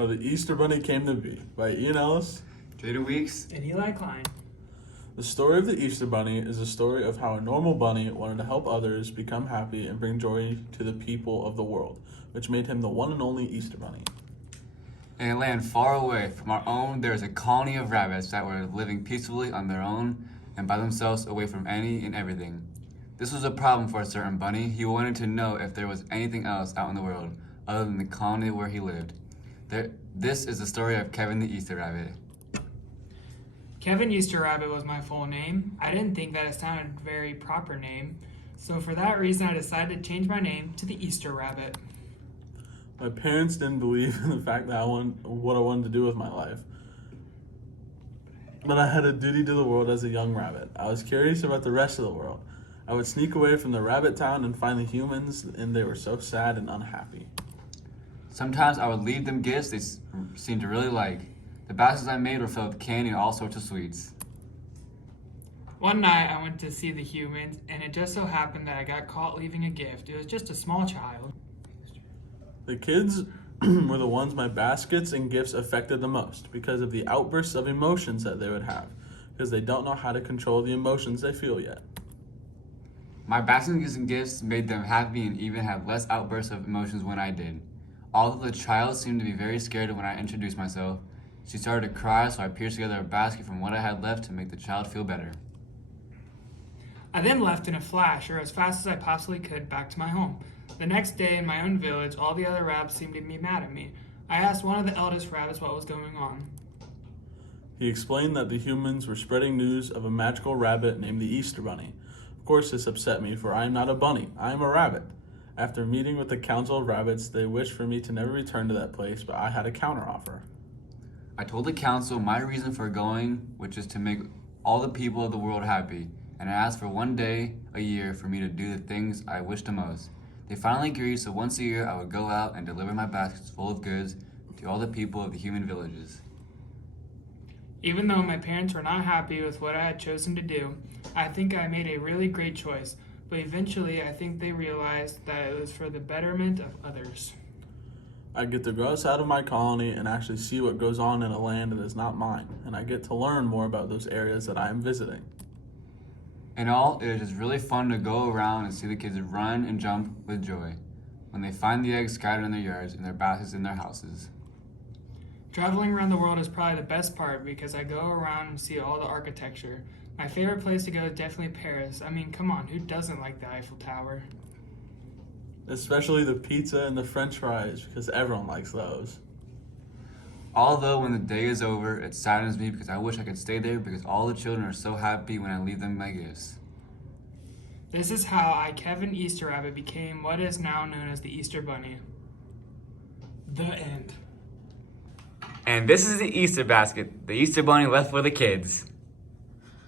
How the Easter Bunny Came to Be by Ian Ellis. Jaiden Weeks. And Eli Klein. The story of the Easter Bunny is a story of how a normal bunny wanted to help others become happy and bring joy to the people of the world, which made him the one and only Easter Bunny. In a land far away from our own, there is a colony of rabbits that were living peacefully on their own and by themselves away from any and everything. This was a problem for a certain bunny. He wanted to know if there was anything else out in the world other than the colony where he lived. This is the story of Kevin the Easter Rabbit. Kevin Easter Rabbit was my full name. I didn't think that it sounded a very proper name, so for that reason I decided to change my name to the Easter Rabbit. My parents didn't believe in the fact that what I wanted to do with my life. But I had a duty to the world as a young rabbit. I was curious about the rest of the world. I would sneak away from the rabbit town and find the humans, and they were so sad and unhappy. Sometimes I would leave them gifts they seemed to really like. The baskets I made were filled with candy and all sorts of sweets. One night I went to see the humans, and it just so happened that I got caught leaving a gift. It was just a small child. The kids were the ones my baskets and gifts affected the most because of the outbursts of emotions that they would have, because they don't know how to control the emotions they feel yet. My baskets and gifts made them happy and even had less outbursts of emotions when I did. Although the child seemed to be very scared when I introduced myself, she started to cry, so I pieced together a basket from what I had left to make the child feel better. I then left in a flash, or as fast as I possibly could, back to my home. The next day in my own village, all the other rabbits seemed to be mad at me. I asked one of the eldest rabbits what was going on. He explained that the humans were spreading news of a magical rabbit named the Easter Bunny. Of course, this upset me, for I am not a bunny, I am a rabbit. After meeting with the Council of Rabbits, they wished for me to never return to that place, but I had a counteroffer. I told the council my reason for going, which is to make all the people of the world happy, and I asked for one day a year for me to do the things I wished the most. They finally agreed, so once a year I would go out and deliver my baskets full of goods to all the people of the human villages. Even though my parents were not happy with what I had chosen to do, I think I made a really great choice. But eventually, I think they realized that it was for the betterment of others. I get to go outside of my colony and actually see what goes on in a land that is not mine, and I get to learn more about those areas that I am visiting. In all, it is just really fun to go around and see the kids run and jump with joy when they find the eggs scattered in their yards, in their baskets, in their houses. Traveling around the world is probably the best part because I go around and see all the architecture. My favorite place to go is definitely Paris. I mean, come on, who doesn't like the Eiffel Tower? Especially the pizza and the french fries, because everyone likes those. Although when the day is over, it saddens me because I wish I could stay there because all the children are so happy when I leave them my gifts. This is how I, Kevin Easter Rabbit, became what is now known as the Easter Bunny. The end. And this is the Easter basket the Easter Bunny left for the kids.